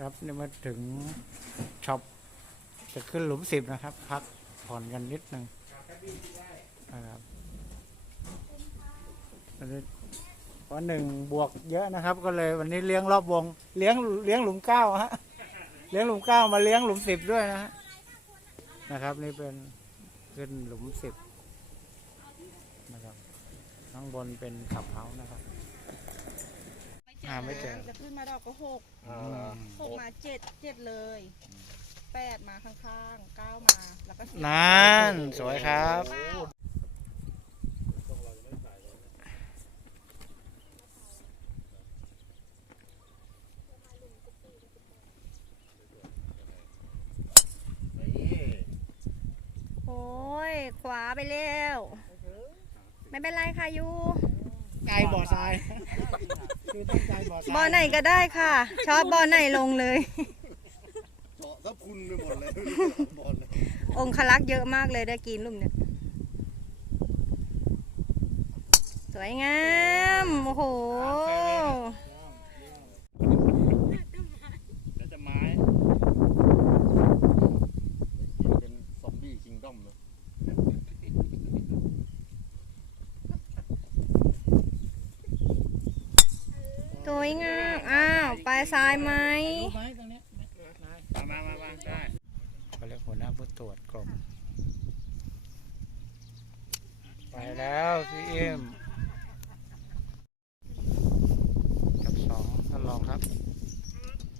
ครับนี่มาถึงช็อปจะขึ้นหลุมสิบนะครับ พักผ่อนกันนิดหนึ่งนะครับวันนี้เพราะหนึ่งบวกเยอะนะครับ ก็เลยวันนี้เลี้ยงรอบวง เลี้ยงเลี้ยงหลุมเก้าฮะเลี้ยงหลุมเก้ามาเลี้ยงหลุมสิบด้วยนะฮะนะครับ นี่เป็นขึ้นหลุมสิบนะครับข้างบนเป็นขับเฮานะครับ หาไม่เจอ จะขึ้นมาดอกก็หกหกมาเจ็ดเจ็ดเลยแปดมาข้างๆเก้ามาแล้วก็สิบนั่นสวยครับ โอ้ยขวาไปแล้ว ไม่เป็นไรค่ะยู ไกลบ่อทรายคือต้องไกลบ่อทรายบ่อไหนก็ได้ค่ะ ชอบบ่อไหนลงเลย เจาะถ้าพุนไปหมดเลยบอลเลยองคลักษ์เยอะมากเลยได้กินลุ่มเนี่ย สวยงาม โอ้โห แล้วจะไม้เป็นซอมบี้คิงดอมเลย สวยงาม อ้าว ไปซ้ายไหมรู้ไหมตรงเนี้ยมามามามาได้เขาเรียกหัวหน้าผู้ตรวจกรมไปแล้วพี่เอ็มกับสองท่านรองครับ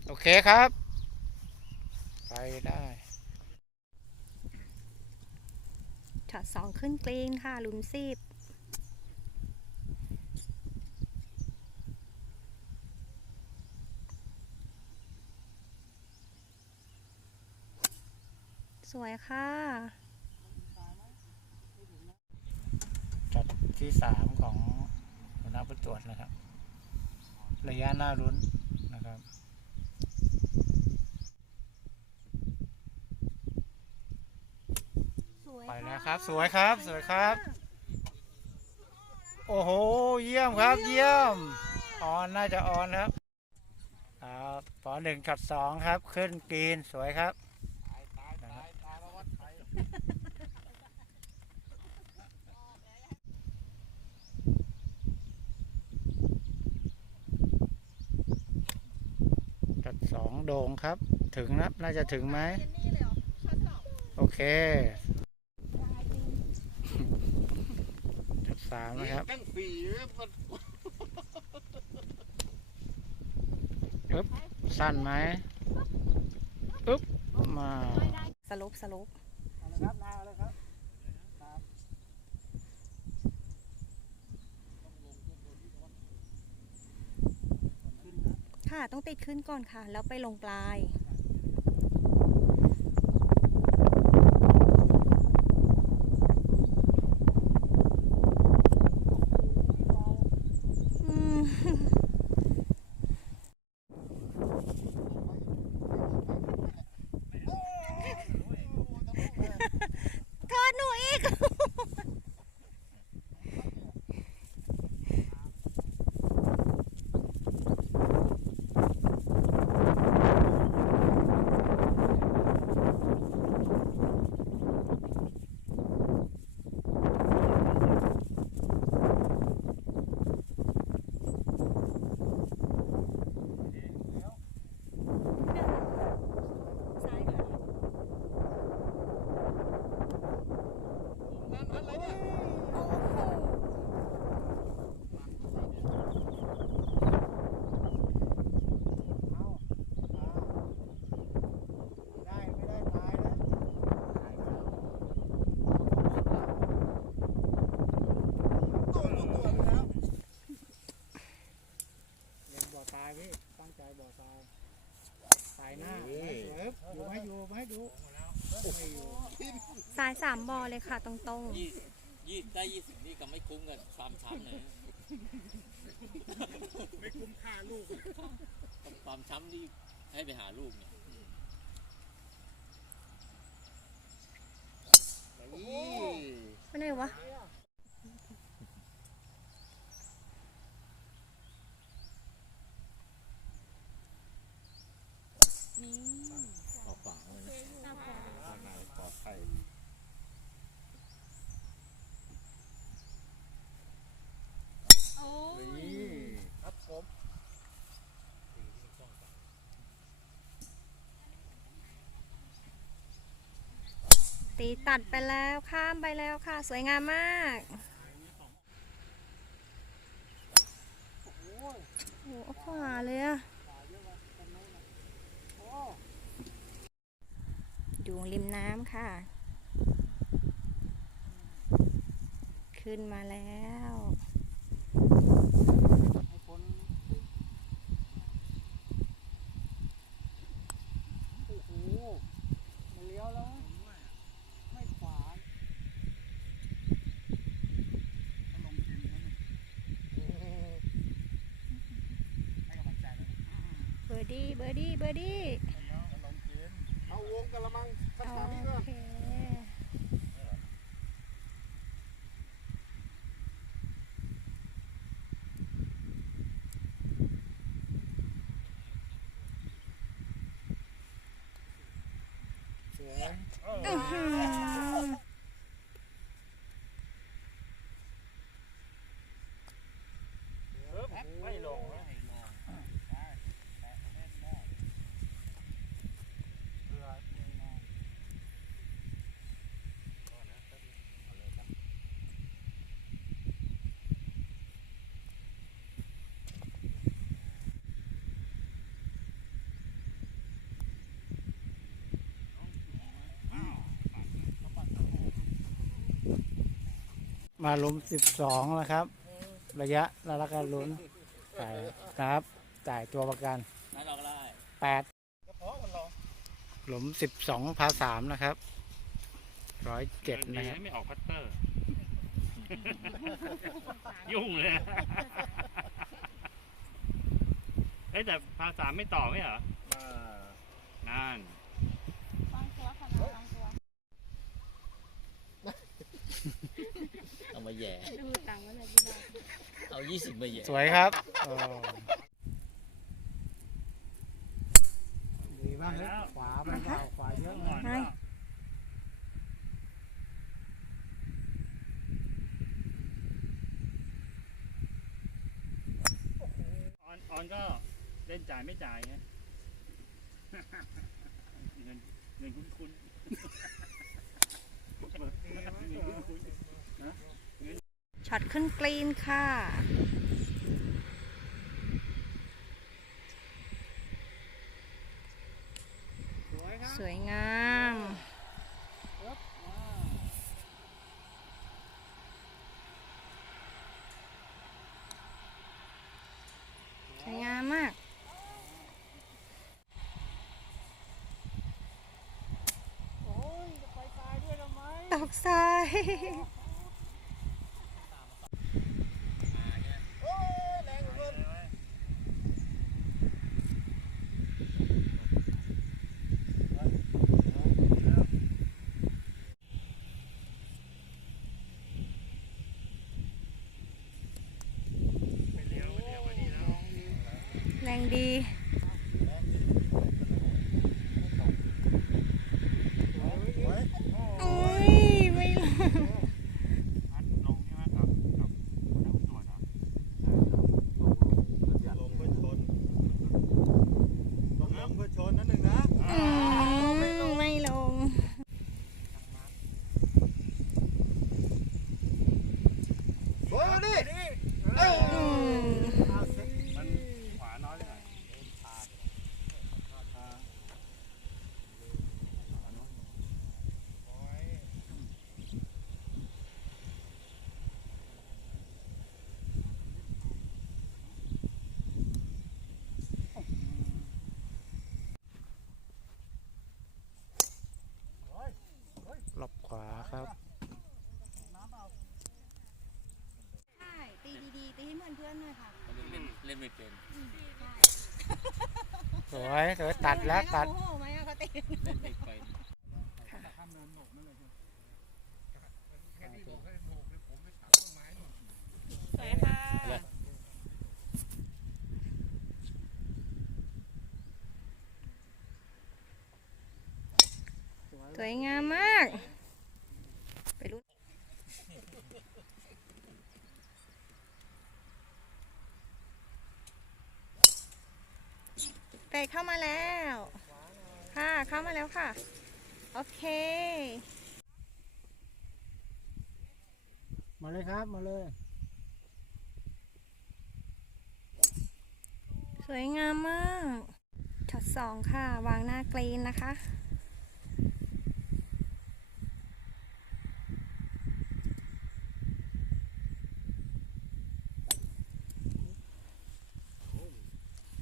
โอเคครับ ไปได้ช็อตสองขึ้นกรีนค่ะหลุมสิบ วยค่ะ จัดที่สามของหัวหน้าผู้ตรวจนะครับ ระยะหน้ารุ้นนะครับสวยไปแล้วครับ สวยครับ สวยครับ โอ้โห เยี่ยมครับ เยี่ยม ออนน่าจะออนครับ ครับปอหนึ่งช็อตสองครับ ขึ้นกรีน สวยครับช็อตสองโด่ง ครับ ถึงนะน่าจะถึงไหมนี่เลยเหรอช็อตสองโอเคช็อตสามนะครับตั้งสี่มันสั้นไหมอึ๊บมาสลบสลบ ค่ะ ต้องติดขึ้นก่อนค่ะ แล้วไปลงปลาย อืม โทษหนูอีก ซ้ายค่ะ นั่นอะไรเนี่ย โอ้โห ได้ไม่ได้ตายนะ ตัวตัวตัวแล้ว เล่นบ่อตายพี่ ตั้งใจบ่อตายตายหน้าเฮ้ยอยู่ไหมอยู่ไหมดูไม่อยู่สายสามบอเลยค่ะตรงยี่ยี่ได้ยี่สิบนี่ก็ไม่คุ้มกับความช้ำเลยไม่คุ้มค่าลูกความช้ำที่ให้ไปหาลูกเนี่ยนี่ๆไม่ไหนวะ นี่ออกขวางเลยข้างในปลอดภัยโอ้ยนี่ครับผมตีตัดไปแล้วข้ามไปแล้วค่ะ สวยงามมากโอ้โหขวาเลยอะ อยู่ริมน้ำค่ะ ขึ้นมาแล้วให้พ้นโอ้โหมันเลี้ยวแล้วนะไม่ขวาให้กำลังใจเลยเบอร์ดี้ เบอร์ดี้ เบอร์ดี้เอา วงกระมังสักโอสามนี่ก็เค สวย อื้อหือ ไม่ลงนะเรือเล่นได้ มาลุมสิบสองแล้วครับ ระยะแล้วก็ลุ้นจ่ายครับ จ่ายตัวประกันนั่นเราก็ได้แปดหลุมสิบสองพาสามนะครับร้อยเจ็ดนะครับไม่ออกพัตเตอร์ ยุ่งเลยเอ้ยแต่ภาษามไม่ต่อไม่เหรออ่านั่น ฟังตัวขนาดฟังตัว เอามาแย่ดูตังค์ไว้เลยพี่บอลเอายี่สิบมาแย่สวยครับโอ้ดีบ้างเลยขวาบ้างเปล่าขวาเยอะไหมไม่ออนออนก็เล่นจ่ายไม่จ่ายไงเงินเงินคุ้นคุ้นๆเงินคุ้นๆนะ ช็อตขึ้นกรีนค่ะสวยครับสวยงาม ปึ๊บอ่า สวยงามมาก โอ้ยจะไปตายด้วยทำไม ตกทราย โอ้ยแรงเหลือเกิน แรงดี โอ้ย ไม่ลง พัดลงใช่ไหมครับกับหัวหน้าผู้ตรวจเหรอ อย่าลงเพื่อชนต้องลงเพื่อชนนั่นหนึ่งนะ อืมไม่ลง โอ้ยมาดิ อืม มันขวาน้อยไปหน่อย หลบขวาครับใช่ตีดีๆตีให้เหมือนเพื่อนหน่อยค่ะเล่นเล่นไม่เป็นสวยสวยตัดแล้วตัด โอ้โหไหมอะเขาตีเล่นไม่เป็นสวยค่ะสสวยงามมาก ไปรุ่น เป็ดเข้ามาแล้ว ค่ะ เข้ามาแล้วค่ะ โอเค มาเลยครับ มาเลย สวยงามมาก ช็อตสองค่ะ วางหน้ากรีนนะคะ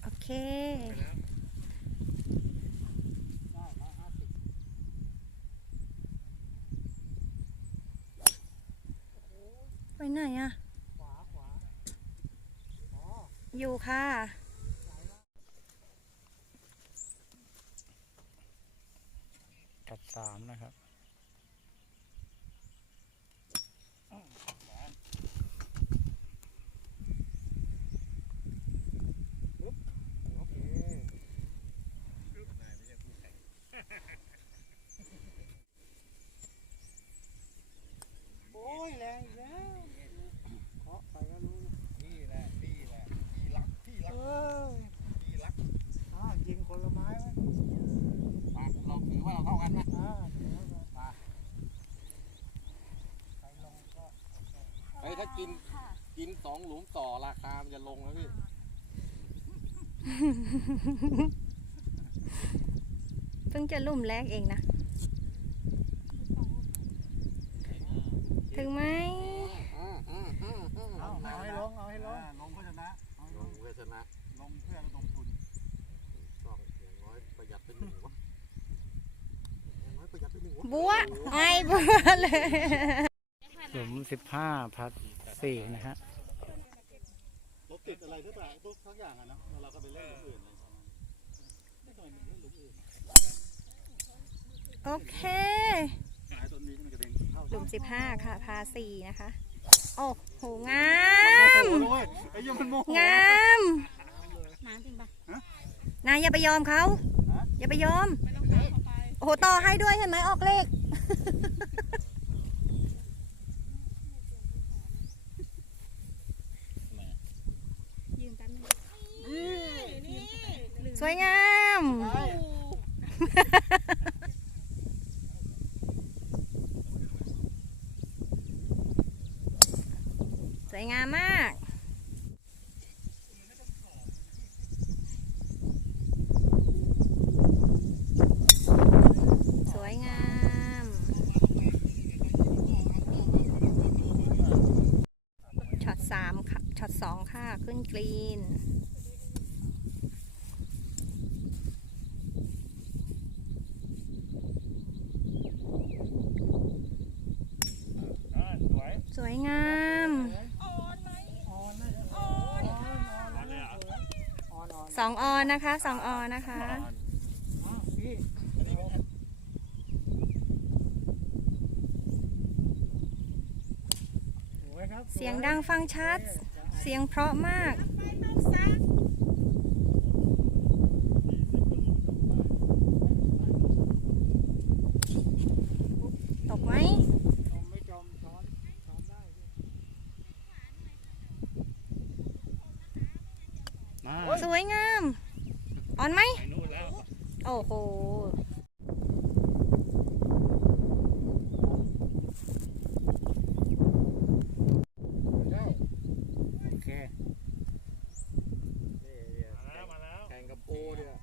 โอเค ไปไหนอะอยู่ค่ะ ตัดสามนะครับโอ้ยแรงอีกแล้วเคาะไปก็รู้ นี่แหละ นี่แหละ ที่รัก ที่รัก เอ้ย ที่รัก อ้าวยิงคนละไม้ไหม มาเราถือว่าเราเท่ากันนะ อ่าเดี๋ยวก่อน มา ใครลงก็ เฮ้ยถ้ากินกินสองหลุมต่อราคามันจะลงแล้วพี่ เพิ่งจะลุ่มแรกเองนะ ถึงไหมอืมอืมอืมอืมเอาเอาให้ลง เอาให้ลง ลงเพื่อชนะเอาลลงงเพื่อชนะลงเพื่อระดมทุนต้องอย่างน้อยประหยัดไปหนึ่งวะอย่างน้อยประหยัดไปหนึ่งวะ บัวไอ้บัวเลย หลุมสิบห้าพัดสี่นะฮะรถติดอะไรหรือเปล่าทุกทั้งอย่างอะเนาะแล้วเราก็ไปเล่นหลุมอื่นเลยไม่ต้องไปเล่นหลุมอื่นโอเคหายต้นนี้มันกระเด็นเข้าหลุมสิบห้าค่ะ พาสี่นะคะ โอ้โหงามโอ้โหด้วยไอ้ยังมันโมโหงามน้ำจริงปะนายอย่าไปยอมเขาอย่าไปยอมไม่ต้องตามเขาไปโอ้โหต่อให้ด้วยเห็นไหมออกเลข ยืนแป๊บนึงนี่นี่ ส วยงาม สวยงามมาก สวยงาม ช็อตสามค่ะ ช็อตสองค่ะ ขึ้นกรีน อ่าสวย สวยงาม ออนเลยเหรอ สองออนนะคะสองออนนะคะอ้าวพี่สวยครับเสียงดังฟังชัด เสียงเพราะมาก ตกไหม จมไม่จมช้อนช้อนได้พี่ มา สวยงาม ออนไหม ไปนู่นแล้ว โอ้โห โอเค มาแล้วมาแล้ว แข่งกับ โอเนี่ย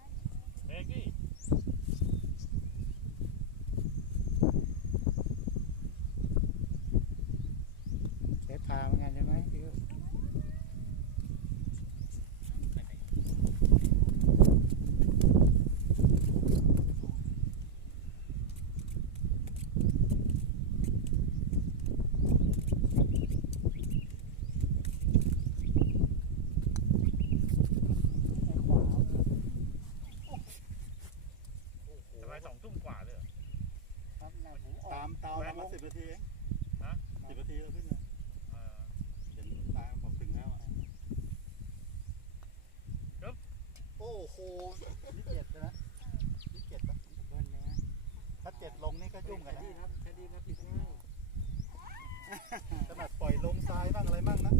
เบรกนี่ เซฟพาเหมือนกันใช่ไหมพี่ ทำไมสองทุ่มกว่าเลยเหรอ ตามตามเรามาสิบนาทีเอง ฮะ สิบนาทีเราขึ้นเลย เออ เห็นตามบอกถึงแล้วอะ ครับ โอ้โหนี่เจ็ดใช่ไหมนี่เจ็ดปะเบิ้ลใช่ไหมถ้าเจ็ดลงนี่ยุ่งกันนะขนาดปล่อยลงทรายบ้างอะไรบ้างนะ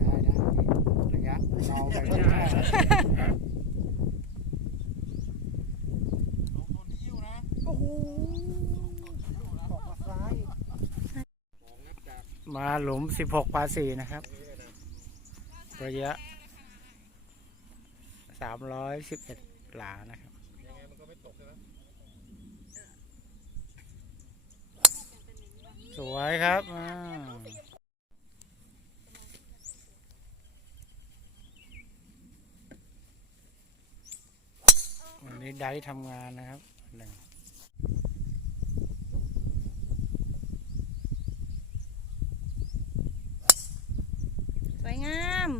ได้ได้ระยะเอาไปก็ได้ลงโดนยิ้วนะโอ้โหออกมาซ้ายมาหลุม 16ปาสีนะครับ ระยะ 311หลานะครับยังไงมันก็ไม่ตกใช่ไหมสวยครับอ่าวันนี้ไดทำงานนะครับหนึ่ง สวยงาม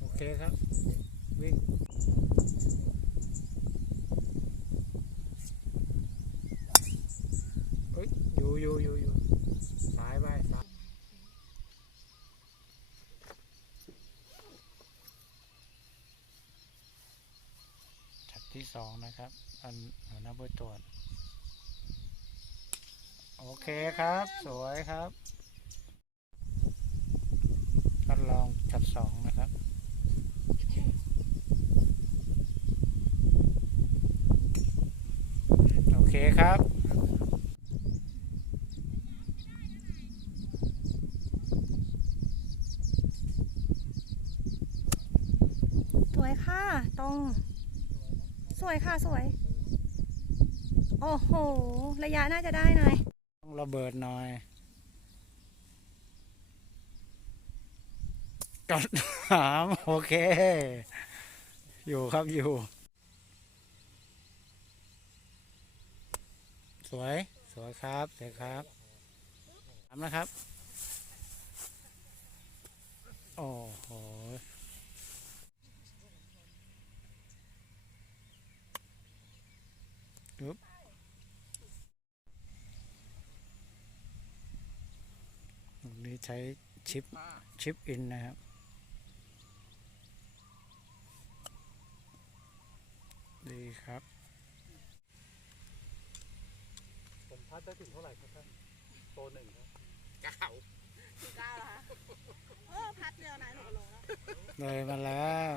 โอเคครับ วิ่ง เฮ้ย อยู่อยู่อยู่อยู่สายไปสายชัด ที่สองนะครับ อันหัวหน้าเบอร์ตรวจ โอเคครับ สวยครับทดลองจับสองนะครับ โอเคครับ สวยค่ะ ตรง สวยค่ะ สวย โอ้โห ระยะน่าจะได้หน่อยต้องระเบิดหน่อยจดหามโอเค อยู่ครับอยู่ สวยสวยครับสวยครับทำนะครับ โอ้โหปึ๊บ ตรงนี้ใช้ชิปชิปอินนะครับดีครับผมพัดได้ถึงเท่าไหร่ครับท่านโตหนึ่งครับเก้าเก้าแล้วคะเออพัดเดียวนะหนูก็ลงแล้วเลยมาแล้ว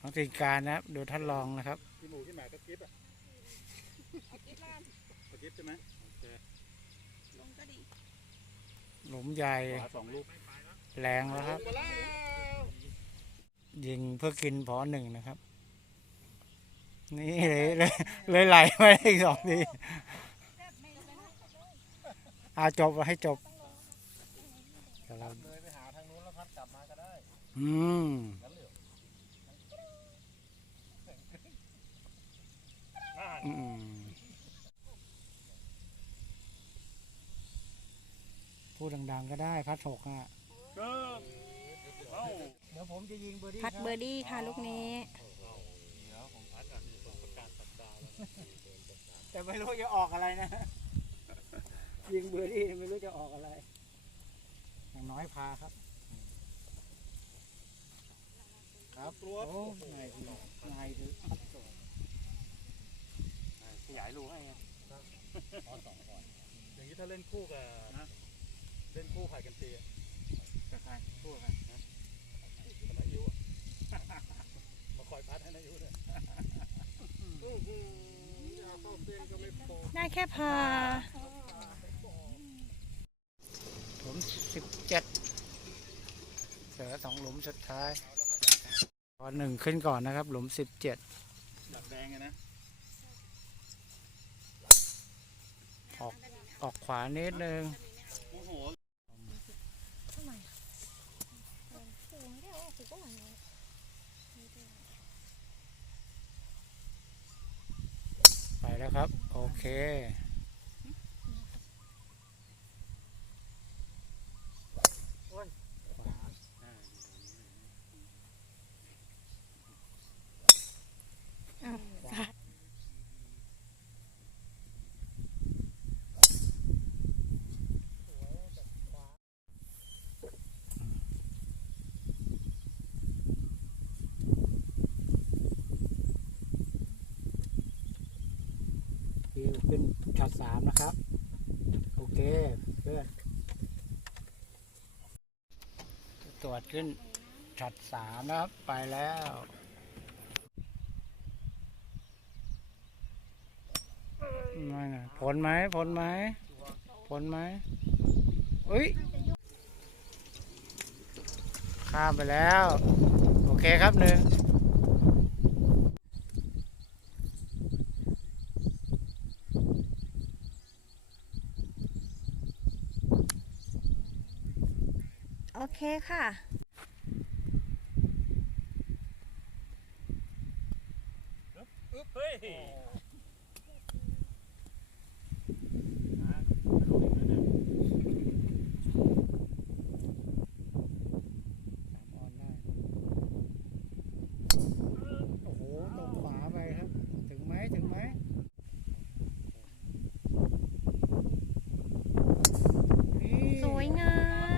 น้องติการนะครับดูท่านลองนะครับพี่หมูพี่หมาก็กิฟต์อะเอากิ๊บแล้วกันเอากิฟต์ใช่ไหมโอเคลงก็ดี หลุมใหญ่สองลูกแรงแล้วครับ ยิงเพื่อกินพอหนึ่งนะครับ นี่เลยเลยเลไหลมาได้อีกสองทีอาจบให้จบแต่เราเลยไปหาทางนู้นแล้วพัดกลับมาก็ได้ อืมอืม พูดดังๆก็ได้พัดหกอะก็เอ้าเดี๋ยวผมจะยิงเบอร์ดี้พัดเบอร์ดี้ค่ะลูกนี้เดี๋ยวผมพัดอะผมประกาศสัปดาห์แล้วแต่ไม่รู้จะออกอะไรนะ ยิงเบอร์ดี้ไม่รู้จะออกอะไร อย่างน้อยพาครับ ครับโอ้ง่ายดีง่ายดีขยายรูให้ไงอย่างนี้ถ้าเล่นคู่กับนะ เล่นคู่ไผ่กันตีอะกับใครพูดไปกับนายุอะมาคอยพัดให้นายุเนี่ยเอาเข้าเส้นก็ไม่พอได้แค่พา หลุมสิบเจ็ดเสือสองหลุมสุดท้ายขอหนึ่งขึ้นก่อนนะครับ หลุมสิบเจ็ดดับแดงไงนะออกขวานิดนึง โอ้โห นะครับ โอเค ขึ้นช็อตสามนะครับ โอเคเพื่อนตรวจขึ้นช็อตสามนะครับ ไปแล้วไม่นะผลไหมผลไหมผลไหมอุ้ยข้ามไปแล้ว โอเคครับหนึ่ง คค่ะเฮ้ย ออนได้ โอ้โห ตกขวาไปครับ ถึงไหมถึงไหมนี่ สวยงา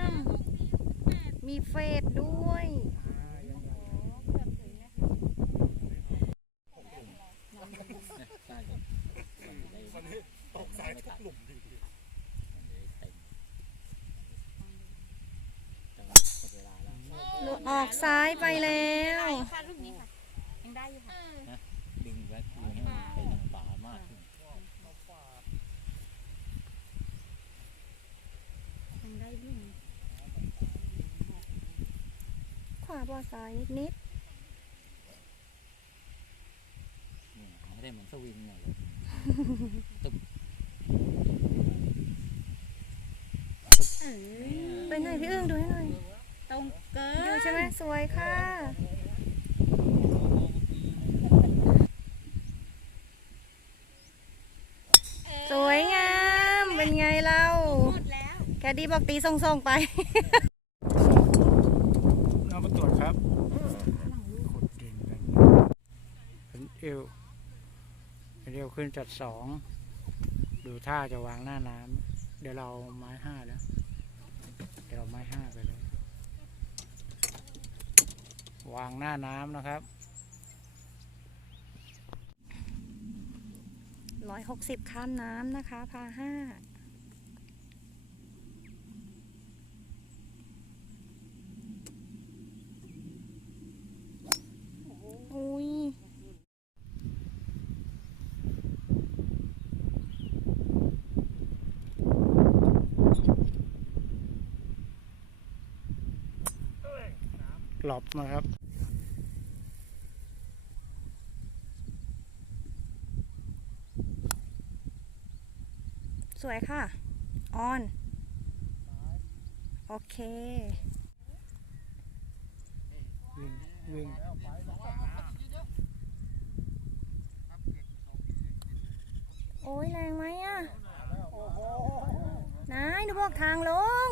ม มีเฟสด้วย อ่ายังไง ตกสายทุกหลุมจริง หลุด ออกซ้ายไปแล้ว ค่ะลูกนี้ค่ะยังได้อยู่ค่ะดึงไว้คือให้มันไปทางฝามากขึ้นยังได้อยู่ขวาบอซ้ายนิดนิดเนี่ยไม่ได้เหมือนสวิงเนี่ยเลยเออๆไปไหนพี่อึ้งดูให้หน่อย ตรงเกิ อยู่ น ใช่ไหมสวยค่ะ สวยงาม เป็นไงเราแคดดี้บอกตีส่งๆไปเรามาตรวจครับขุดดินกันเป็นเอวเป็วขึ้นจัดสอง ดูท่าจะวางหน้าน้ำเดี๋ยวเราไม้ห้าแล้ว เดี๋ยวเราไม้ห้าไปเลย วางหน้าน้ำนะครับร้อยหกสิบข้ามน้ำนะคะ พาห้าอุ้ย หลบนะครับสวยค่ะ ออน โอเค วิ่งวิ่งโอ้ยแรงไหมอะนายหนูบอกทางลง